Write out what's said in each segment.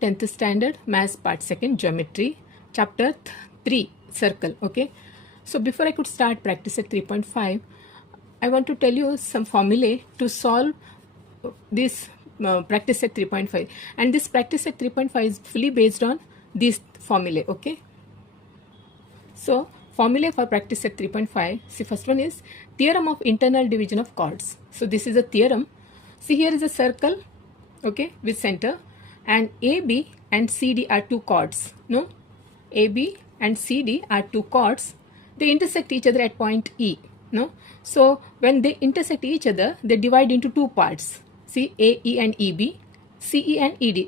10th standard maths part 2nd geometry chapter 3 circle. Okay, so before I could start practice at 3.5, I want to tell you some formulae to solve this practice at 3.5, and this practice at 3.5 is fully based on these formulae. Okay, so formulae for practice at 3.5, see, first one is theorem of internal division of chords. So this is a theorem. See, here is a circle, okay, with center, and AB and CD are two chords. No, AB and CD are two chords. They intersect each other at point E. No, so when they intersect each other, they divide into two parts. See, AE and EB, CE and ED.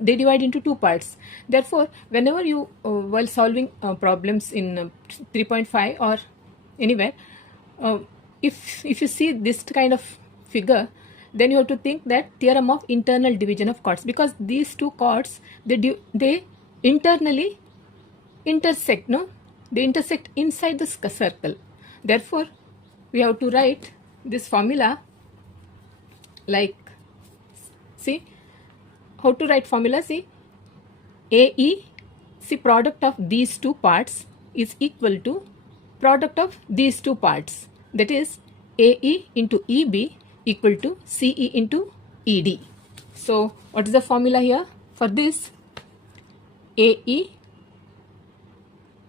They divide into two parts. Therefore, whenever you while solving problems in 3.5 or anywhere, if you see this kind of figure, then you have to think that theorem of internal division of chords, because these two chords they internally intersect. No, they intersect inside the circle. Therefore, we have to write this formula like, see, how to write formula. See, AE, see, product of these two parts is equal to product of these two parts, that is AE into EB equal to CE into ED. So what is the formula here for this? AE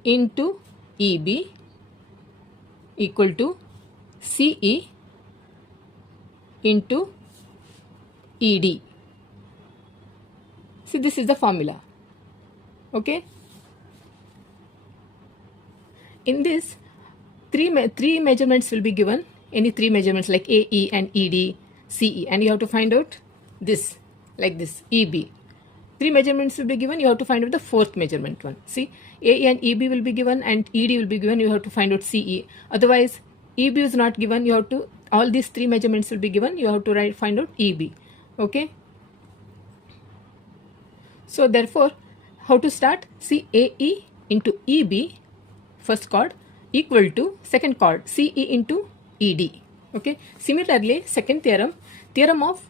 into EB equal to CE into ED. See, this is the formula. Okay, in this three measurements will be given, any three measurements like AE and ED, CE, and you have to find out this, like this, EB. Three measurements will be given, you have to find out the fourth measurement one. See, AE and EB will be given and ED will be given, you have to find out CE. Otherwise, EB is not given, you have to, all these three measurements will be given, you have to find out EB. Okay, so therefore, how to start? See, AE into EB, first chord, equal to second chord, CE into ED. Okay, similarly, second theorem, theorem of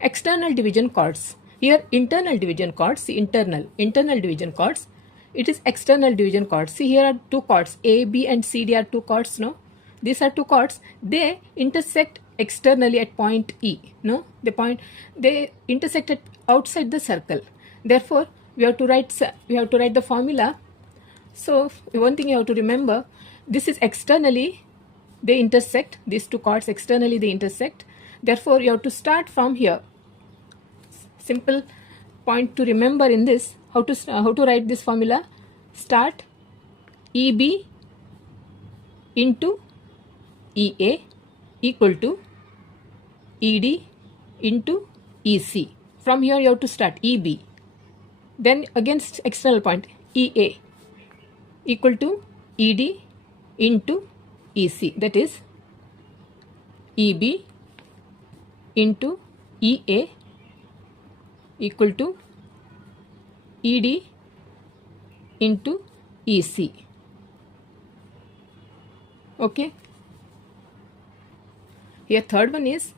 external division chords. Here internal division chords, see, internal division chords, it is external division chords. See, here are two chords, A, B and CD are two chords. No, these are two chords, they intersect externally at point E. No, they intersect at outside the circle. Therefore, we have to write the formula. So one thing you have to remember, this is externally they intersect, these two chords externally they intersect. Therefore, you have to start from here. Simple point to remember in this, how to write this formula. Start EB into EA equal to ED into EC. From here you have to start EB. Then against external point EA equal to ED into EC, that is EB into EA equal to ED into EC. Okay, here third one is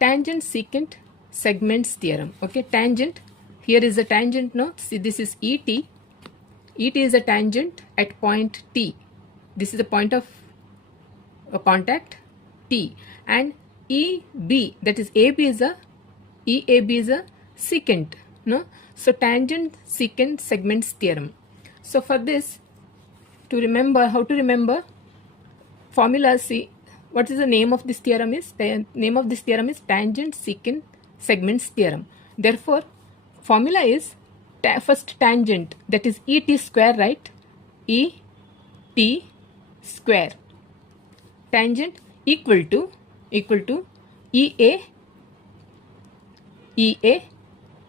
tangent secant segments theorem. Okay, tangent, here is a tangent. No, see, this is ET. ET is a tangent at point T. This is the point of contact T, and EB, that is EAB is a secant. No, so tangent secant segments theorem. So for this, to remember, how to remember formula, see, what is the name of this theorem is? The name of this theorem is tangent secant segments theorem. Therefore, formula is first tangent, that is ET square, right? ET square. Tangent equal to EA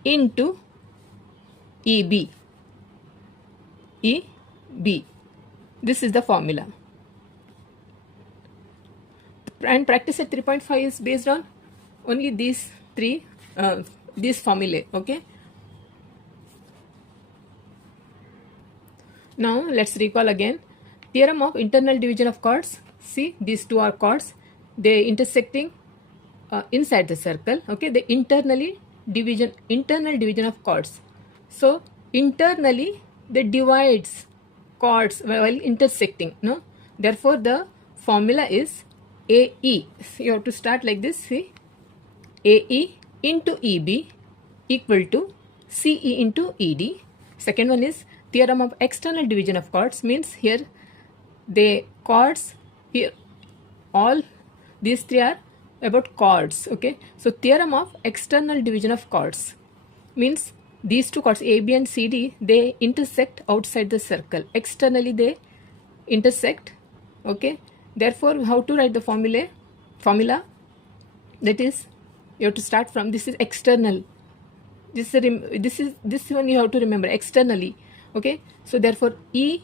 into EB. This is the formula. And practice at 3.5 is based on only these three these formulae. Okay, now let's recall again theorem of internal division of chords. See, these two are chords, they intersecting inside the circle. Okay, they internally division, internal division of chords. So internally they divides chords while intersecting. No, therefore the formula is AE. You have to start like this. See, AE into EB equal to CE into ED. Second one is theorem of external division of chords, means here the chords, here all these three are about chords. Okay, so theorem of external division of chords means these two chords A, B and C, D, they intersect outside the circle. Externally they intersect. Okay, therefore how to write the formula? That is, you have to start from, this is external, this one you have to remember, externally. Okay, so therefore EB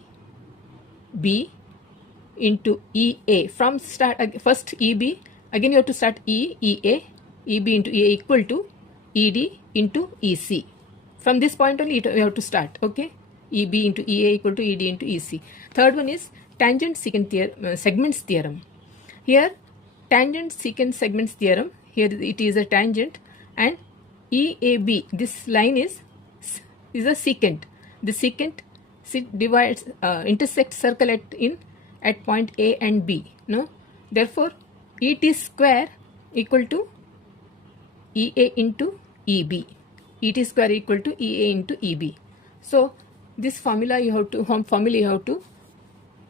into EA, from start first EB, again you have to start EA, EB into EA equal to ED into EC. From this point only you have to start. Okay, EB into EA equal to ED into EC. Third one is tangent secant segments theorem. Here tangent secant segments theorem, here it is a tangent, and EAB, this line is a secant. The secant divides intersects circle at point A and B. No, therefore ET square equal to EA into EB. ET square equal to EA into EB. So this formula you have to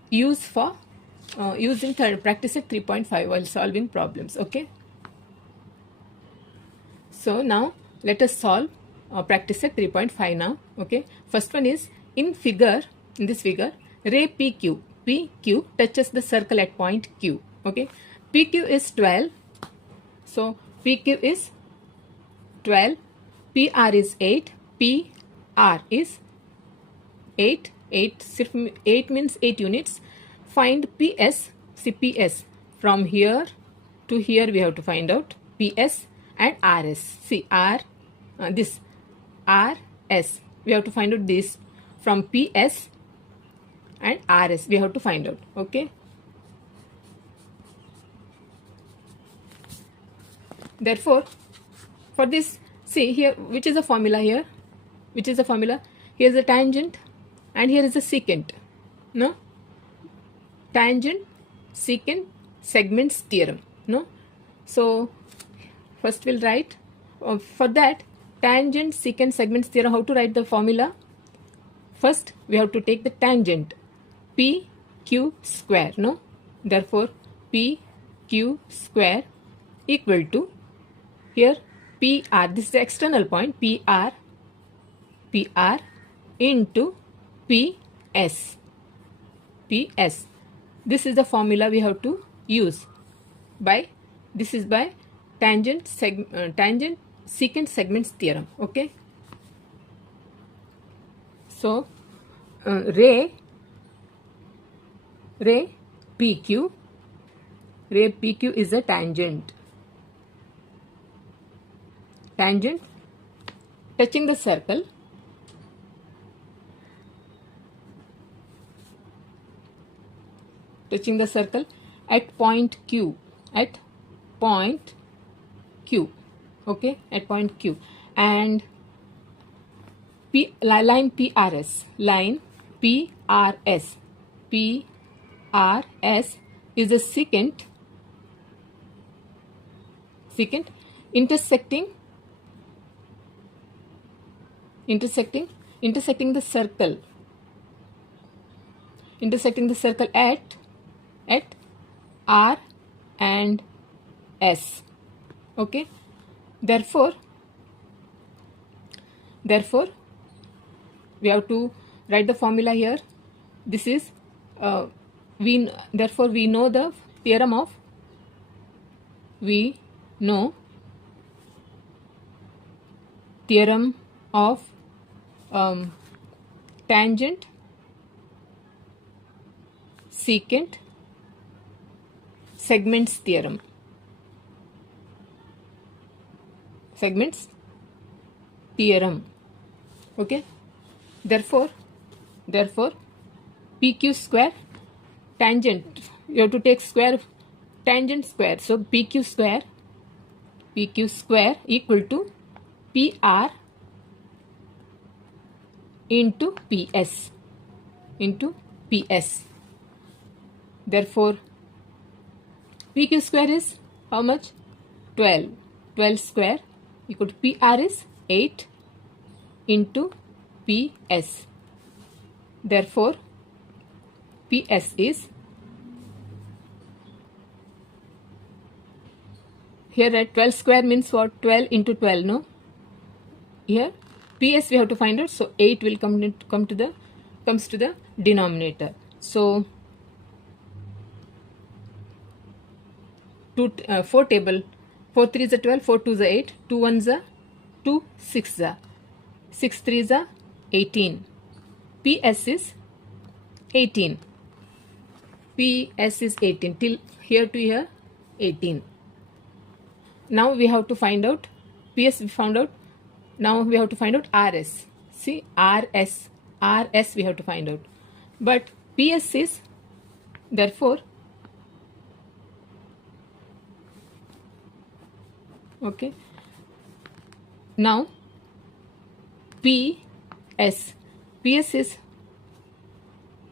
use for using practice at 3.5 while solving problems. Okay. So now let us solve practice at 3.5 now. Okay. First one is in this figure, ray PQ touches the circle at point Q. Okay. PQ is 12. So PQ is 12. PR is 8. PR is 8. 8 means 8 units. Find PS. See PS. From here to here we have to find out PS and RS. See this RS. We have to find out this from PS and RS. We have to find out. Okay. Therefore, for this, see here, which is the formula here? Which is the formula? Here is a tangent and here is a secant. No? Tangent, secant, segments theorem. No? So, first we'll write, for that, tangent, secant, segments theorem, how to write the formula? First, we have to take the tangent, PQ square. No? Therefore, PQ square equal to, here PR, this is the external point, PR into PS. This is the formula we have to use. This is by tangent secant segments theorem. Okay. So ray PQ is a tangent touching the circle at point Q. Okay, at point Q, and line PRS is a secant intersecting the circle at R and S. Okay, therefore we have to write the formula here. This is we know the theorem of tangent secant segments theorem. Okay, therefore PQ square, tangent, you have to take square, tangent square, so PQ square equal to PR into PS into PS. Therefore, PQ square is how much? 12. 12 square equal to PR is 8 into PS. Therefore, PS is here at 12 square means what? 12 into 12, no? Here PS we have to find out, so 8 will comes to the denominator. So 4 table, 4 3 is a 12, 4 2 is a 8, 2 1 is a 2, 6 is a 6 3 is a 18. PS is 18. PS is 18 till here to here 18. Now we have to find out PS we found out. Now we have to find out RS. See, RS we have to find out. But PS is, therefore, okay. Now PS is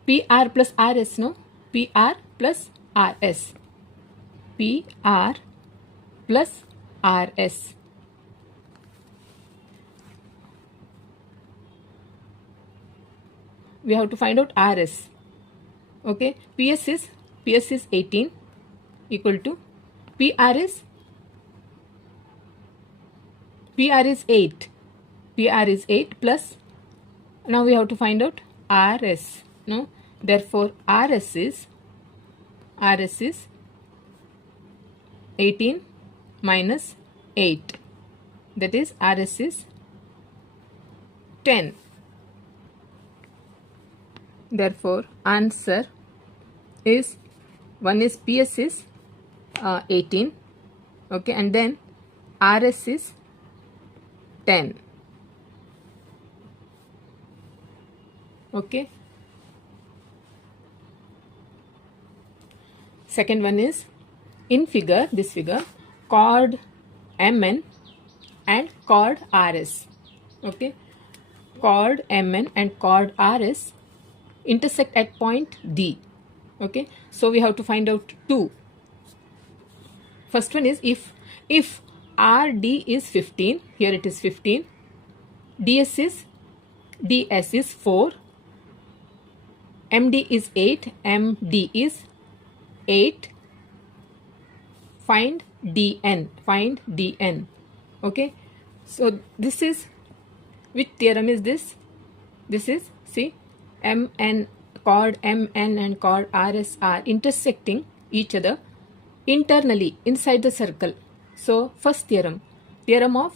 PR plus RS, no? PR plus RS. PR plus RS. We have to find out RS. Okay, PS is 18 equal to PR is 8. PR is 8 plus, now we have to find out RS, no? Therefore, RS is 18 minus 8. That is RS is 10. Therefore, answer is one is PS is 18, okay, and then RS is 10. Okay. Second one is in figure, this figure, chord MN and chord RS. Okay. Chord MN and chord RS intersect at point D. Okay. So we have to find out two. First one is if RD is 15, here it is 15, DS is 4, MD is 8, MD is 8, find DN. Okay. So this is, which theorem is this? This is, see, MN, chord MN and chord RS are intersecting each other internally inside the circle. So first theorem of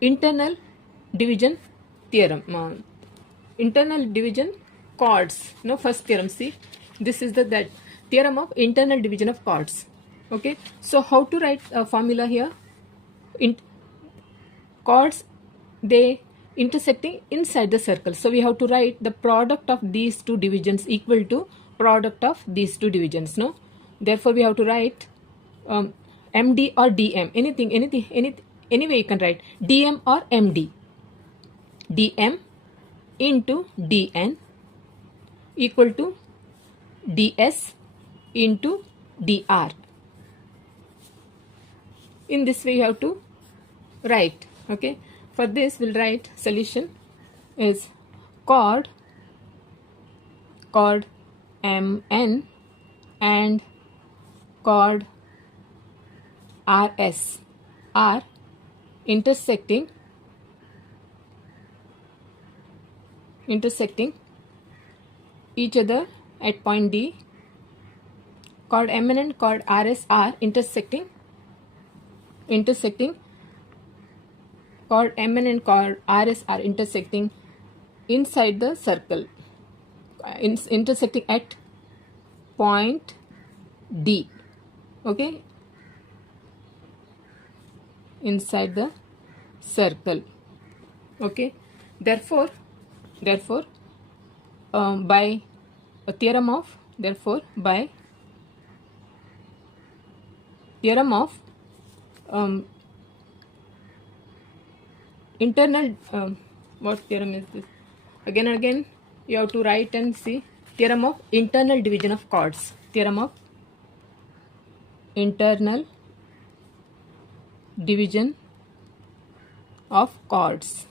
internal division theorem, internal division chords. No, first theorem, see, this is that theorem of internal division of chords. Okay, so how to write a formula here? Chords, they intersecting inside the circle, so we have to write the product of these two divisions equal to product of these two divisions, no? Therefore we have to write MD or DM, anything, anyway you can write DM or MD. DM into DN equal to DS into DR. In this way you have to write. Okay, for this we'll write solution is chord MN and chord RS are intersecting each other at point D. Chord MN and chord RS are intersecting chord MN and chord RS are intersecting inside the circle, intersecting at point D. Okay, inside the circle. Okay, therefore by a theorem of internal, what theorem is this? Again and again you have to write and see. Theorem of internal division of chords. Theorem of internal division of chords.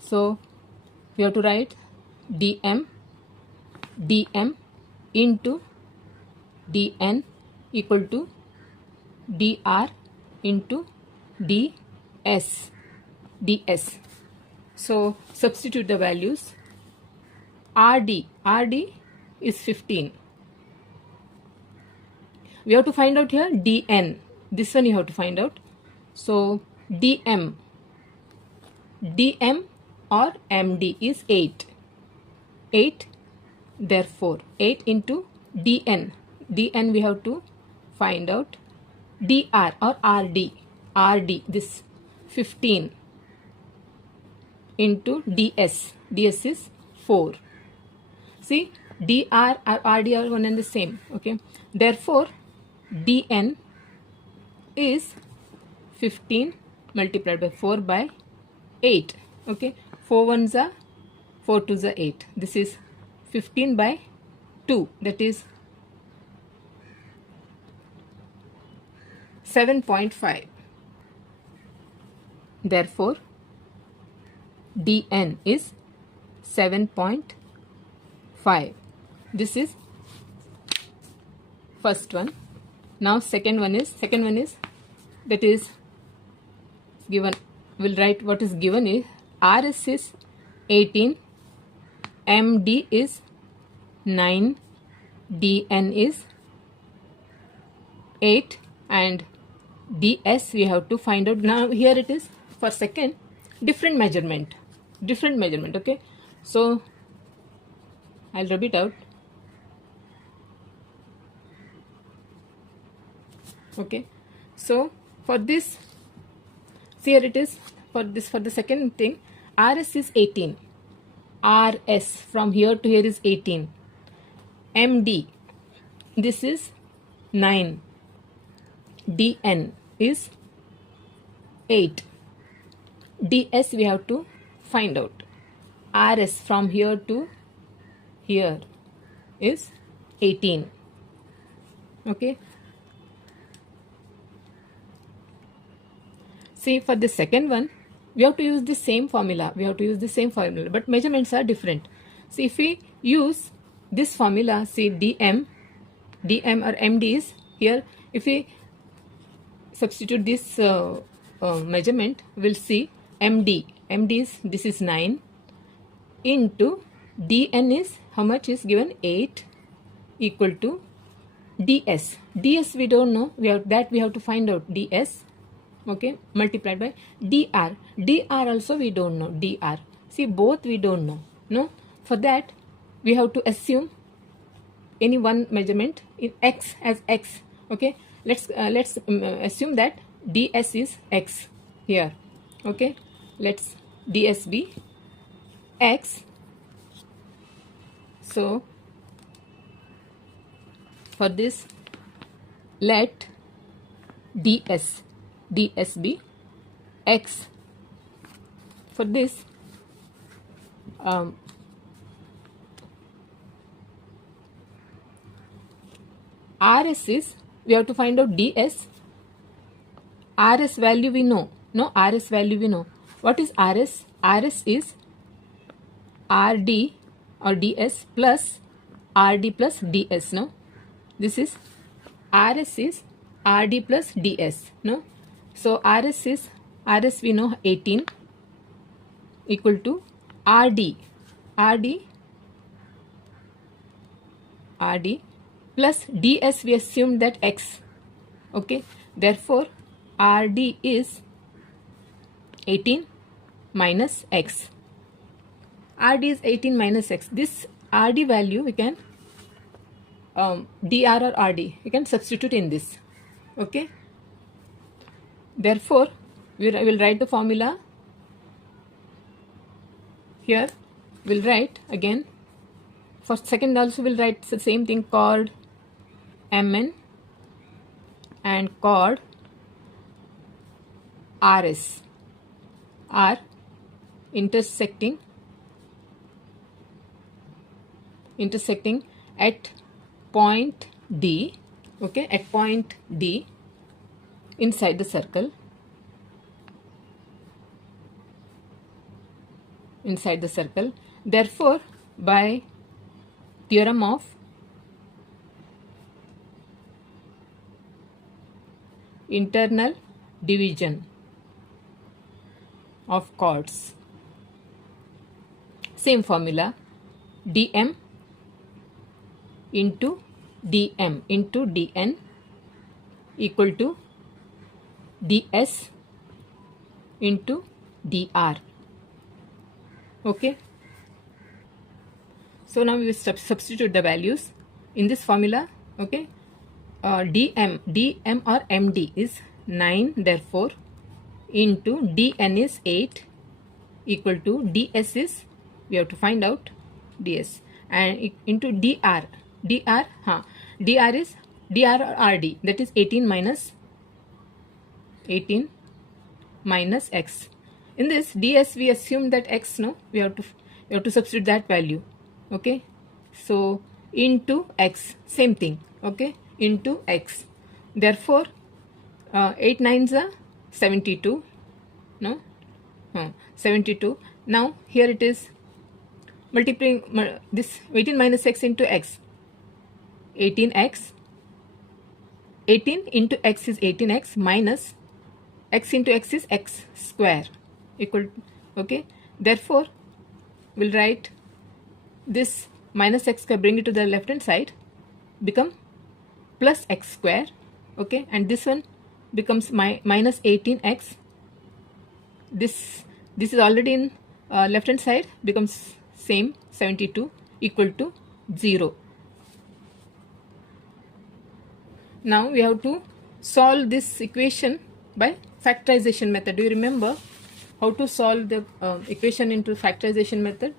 So we have to write dm into dn equal to dr into ds. So substitute the values. rd is 15. We have to find out here dn. This one you have to find out. So dm or md is 8. Therefore 8 into dn we have to find out. dr or rd, this 15 into ds is 4. See, dr or rd are one and the same. Okay, therefore dn is 15 multiplied by 4 by 8. Okay, 4 ones are 4 twos are 8. This is 15 by 2, that is 7.5. Therefore dn is 7.5. This is first one. Now second one is that is given. We'll write what is given is rs is 18, md is 9, dn is 8, and ds we have to find out. Now here it is for second, different measurement. Okay, so I'll rub it out. Okay, so for this, see here it is for the second thing, rs is 18. rs from here to here is 18. md, this is 9. dn is 8. ds we have to find out. rs from here to here is 18. Okay, see for the second one we have to use the same formula. But measurements are different. See, if we use this formula, see dm or md is here. If we substitute this measurement, we'll see md is, this is 9 into dn is how much is given, 8, equal to ds we don't know, we have to find out ds. Okay, multiplied by dr also we don't know. See, both we don't know. No, for that we have to assume any one measurement in x as x. Okay, let's assume that ds is x here. Okay, let's ds be x. So for this, let ds be x. For this rs is, we have to find out ds. rs value we know. What is rs? rs is rd or ds plus rd plus ds. No, this is rs is rd plus ds. No, so rs we know 18 equal to rd plus ds, we assume that x. Okay, therefore rd is 18 minus x. rd is 18 minus x. This rd value we can dr or rd we can substitute in this. Okay, therefore we will write the formula here. We'll write again for second also, we'll write the same thing, chord mn and chord RS are intersecting at point D, okay, at point D inside the circle, therefore by theorem of internal division of chords, same formula, dm into dm into dn equal to ds into dr. Okay, so now we will substitute the values in this formula. Okay, dm or md is 9, therefore into dn is 8 equal to ds is, we have to find out ds, and into dr is dr or rd, that is 18 minus x. In this ds we assume that x, no, we have to substitute that value. Okay, so into x, same thing. Okay, into x, therefore 8 9s are 72, no, 72. Now here it is multiplying this 18 minus x into x, 18x, 18 into x is 18x minus x into x is x square equal, okay, therefore we'll write this minus x square, bring it to the left hand side, become plus x square. Okay, and this one becomes minus 18x, this is already in left hand side, becomes same 72 equal to 0. Now we have to solve this equation by factorization method. Do you remember how to solve the equation into factorization method?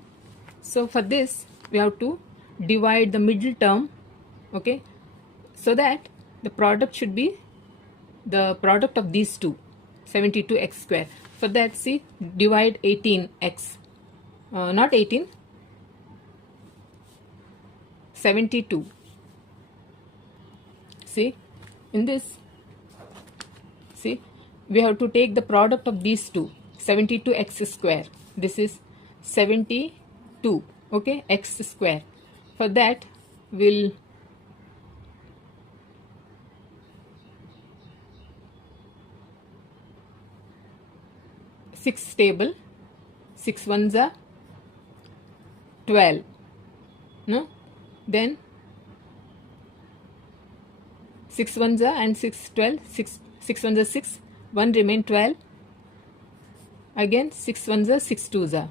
So for this we have to divide the middle term, okay, so that the product should be the product of these two, 72x square. For that, see, divide 18x, not 18, 72. See, in this, see, we have to take the product of these two, 72x square. This is 72, okay, x square. For that, we'll six table, 6 ones are 12, no, then 6 ones are and 6 12, 6 ones are 6, 1 remain 12, again 6 ones are 6 twos are.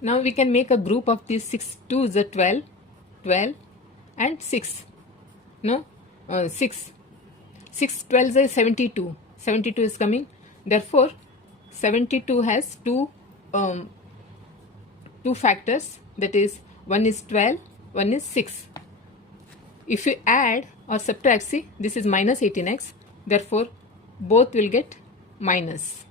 Now we can make a group of these 6 twos are 12, 12 and 6. No, 6 12s is 72. 72 is coming. Therefore, 72 has two factors. That is, one is 12, one is 6. If you add or subtract, see, this is minus 18x. Therefore, both will get minus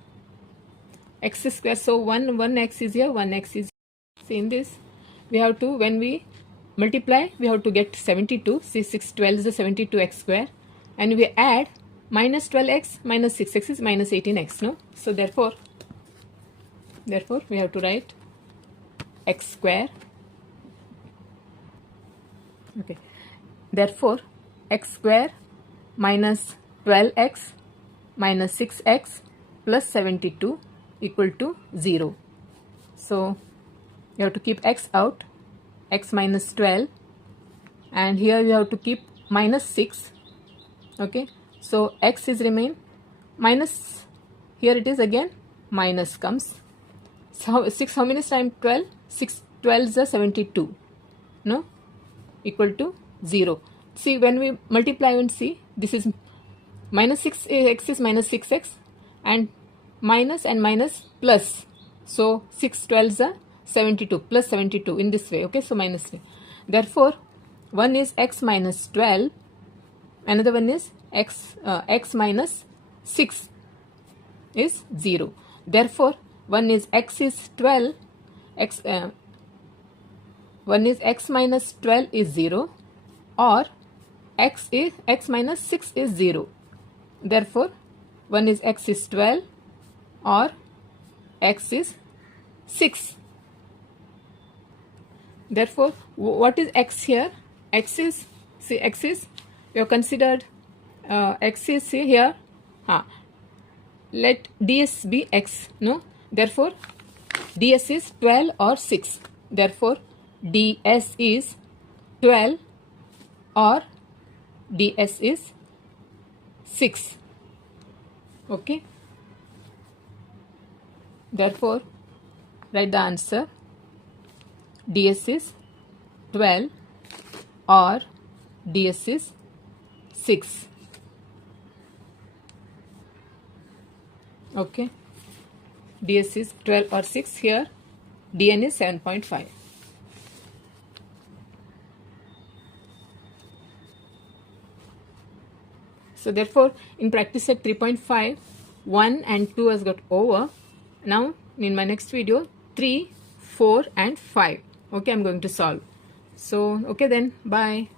x square. So one x is here, one x is here. See, in this, we have to, when we multiply, we have to get 72. See, 6 12 is the 72x square, and we add minus 12x minus 6x is minus 18x, no? So therefore we have to write x square. Okay, therefore x square minus 12x minus 6x plus 72 equal to 0. So you have to keep x out, x minus 12, and here you have to keep minus 6. Okay, so x is remain minus, here it is again minus comes. So 6 how many times 12? 6 12 is 72, no, equal to 0. See, when we multiply and see, this is minus 6x is minus 6x, and minus plus. So 6 12 is 72 plus 72 in this way. Okay, so minus 3. Therefore one is x minus 12, another one is x minus 6 is 0. Therefore, one is x is 12, one is x minus 12 is 0, or x minus 6 is 0. Therefore, one is x is 12 or x is 6. Therefore, what is x here? X is, see, x is, you have considered x is, see here, let ds be x, no? Therefore, ds is 12 or 6. Therefore, ds is 12 or ds is 6. Okay. Therefore, write the answer. ds is 12 or ds is 6. Okay. ds is 12 or 6. Here dn is 7.5. So therefore, in practice set 3.5, 1 and 2 has got over. Now in my next video, 3, 4 and 5. Okay, I'm going to solve. So okay then, bye.